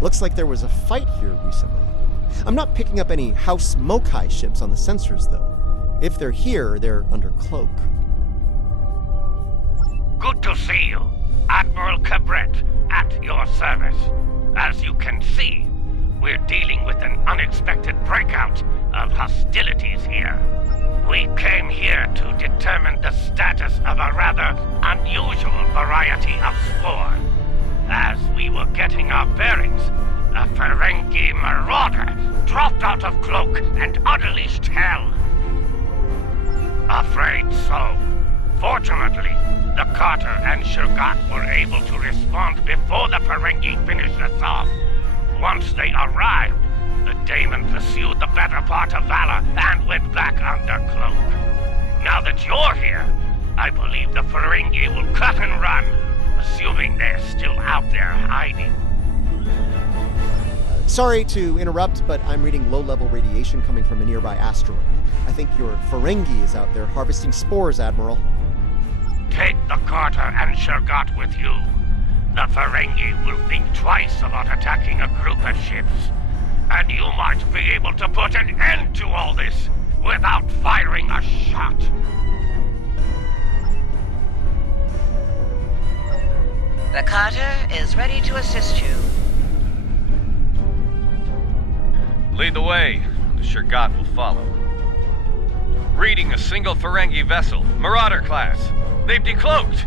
Looks like there was a fight here recently. I'm not picking up any House Mokai ships on the sensors, though. If they're here, they're under cloak. Good to see you. Admiral Cabret, at your service. As you can see, we're dealing with an unexpected breakout of hostilities here. We came here to determine the status of a rather unusual variety of spore. As we were getting our bearings, a Ferengi marauder dropped out of cloak and unleashed hell. Afraid so. Fortunately, the Carter and Shurgat were able to respond before the Ferengi finished us off. Once they arrived, the Daemon pursued the better part of Vala and went back under cloak. Now that you're here, I believe the Ferengi will cut and run, assuming they're still out there hiding. Sorry to interrupt, but I'm reading low-level radiation coming from a nearby asteroid. I think your Ferengi is out there harvesting spores, Admiral. Take the Carter and Shurgat with you. The Ferengi will think twice about attacking a group of ships. And you might be able to put an end to all this without firing a shot. The Carter is ready to assist you. Lead the way. The Shurgat will follow. Reading a single Ferengi vessel, Marauder class. They've decloaked.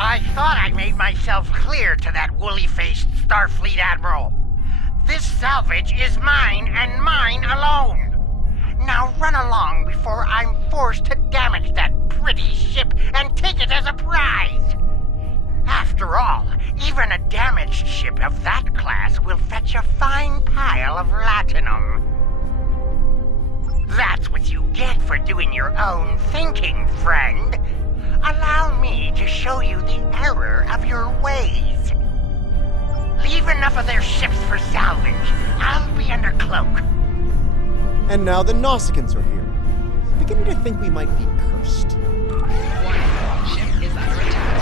I thought I made myself clear to that woolly-faced Starfleet Admiral. This salvage is mine and mine alone. Now run along before I'm forced to damage that pretty ship and take it as a prize. After all, even a damaged ship of that class will fetch a fine pile of latinum. That's what you get for doing your own thinking, friend. Allow me to show you the error of your ways. Leave enough of their ships for salvage. I'll be under cloak. And now the Nausicaans are here. Beginning to think we might be cursed. One ship is under attack.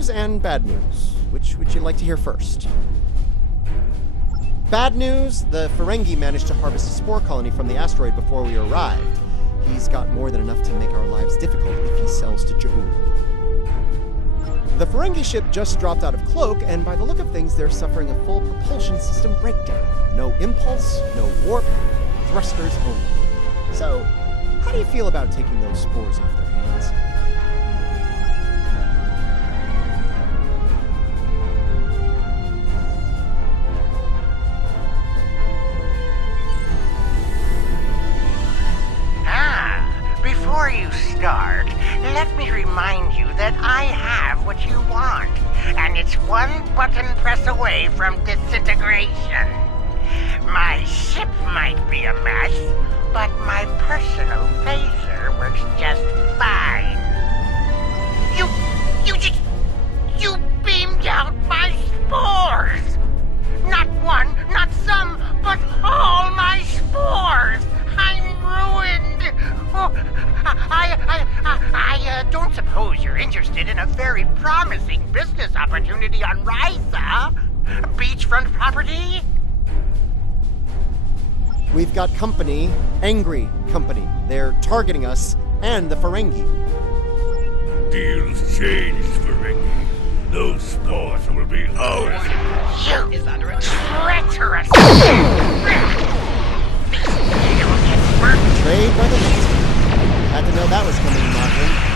news and bad news. Which would you like to hear first? Bad news, the Ferengi managed to harvest a spore colony from the asteroid before we arrived. He's got more than enough to make our lives difficult if he sells to Ja'ul. The Ferengi ship just dropped out of Cloak, and by the look of things, they're suffering a full propulsion system breakdown. No impulse, no warp, thrusters only. So, how do you feel about taking those spores off their hands? Before you start, let me remind you that I have what you want, and it's one button press away from disintegration. My ship might be a mess, but my personal phaser works just fine. You beamed out my spores! Not one, not some, but all my spores! I'm ruined! Oh, I don't suppose you're interested in a very promising business opportunity on Risa? Beachfront property? We've got company, angry company. They're targeting us and the Ferengi. Deals changed, Ferengi. Those spores will be ours. You Is under attack. treacherous! Trade by the minute. Had to know that was coming, Martin.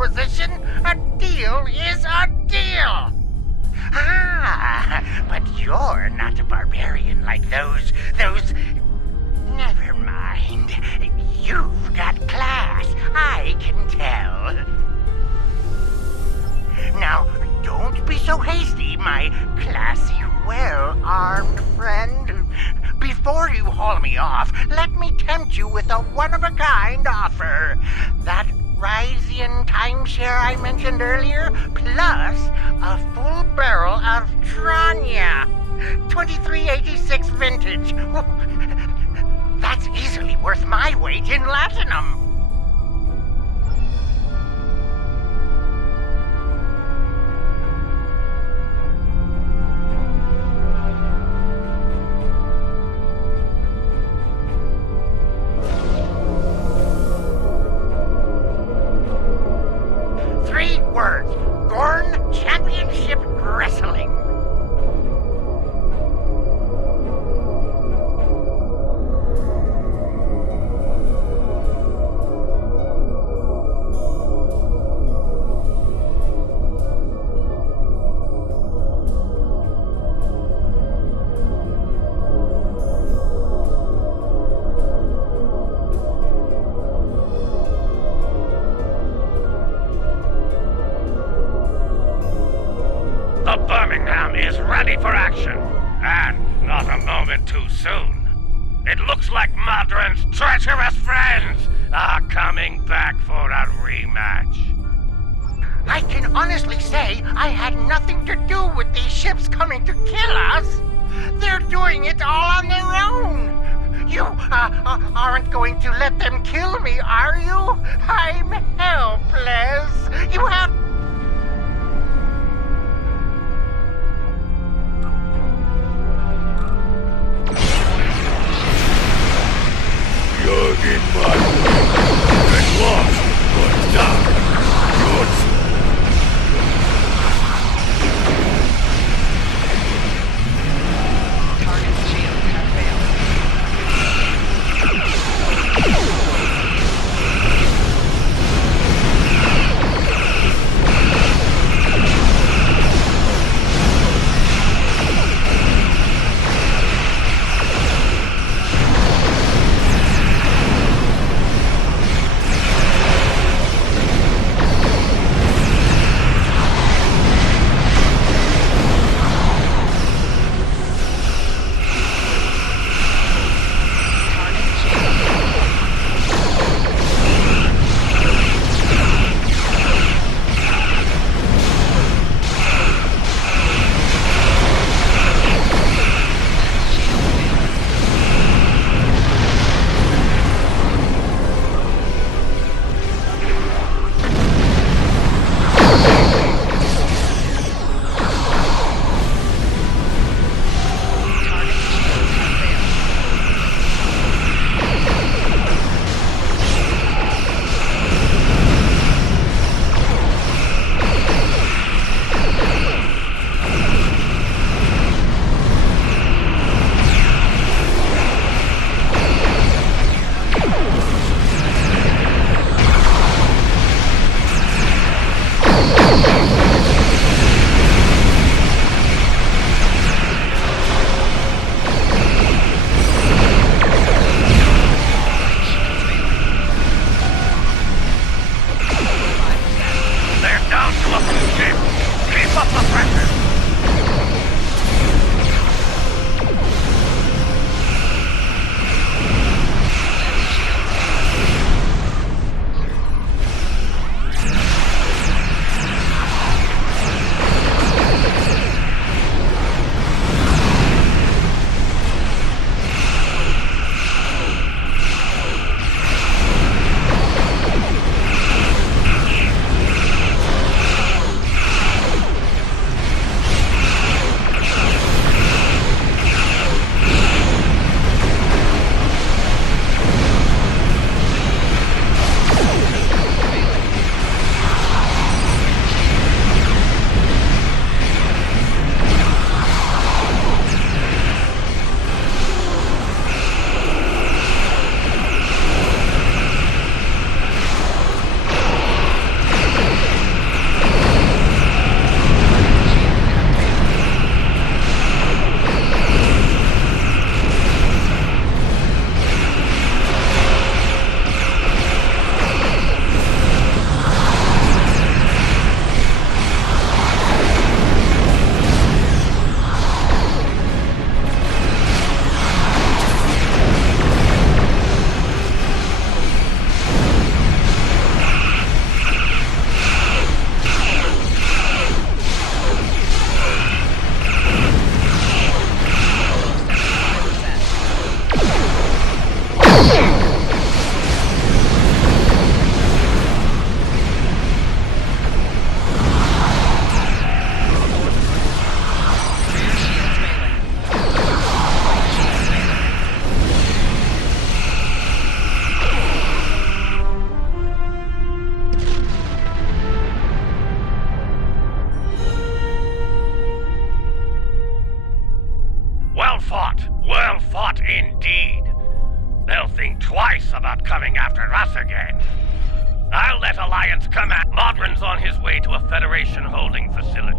acquisition, a deal is a deal. Ah, but you're not a barbarian like those... Never mind. You've got class, I can tell. Now, don't be so hasty, my classy, well-armed friend. Before you haul me off, let me tempt you with a one-of-a-kind offer. That Ryzian timeshare I mentioned earlier, plus a full barrel of Tranya. 2386 vintage. That's easily worth my weight in latinum. Gorn Championship Wrestling. The Birmingham is ready for action, and not a moment too soon. It looks like Madron's treacherous friends are coming back for a rematch. I can honestly say I had nothing to do with these ships coming to kill us. They're doing it all on their own. You aren't going to let them kill me, are you? I'm helpless. You have... You're in my way. Get lost, but die. Yours. Target's shields have failed. indeed. They'll think twice about coming after us again. I'll let Alliance come at Modron's on his way to a Federation holding facility.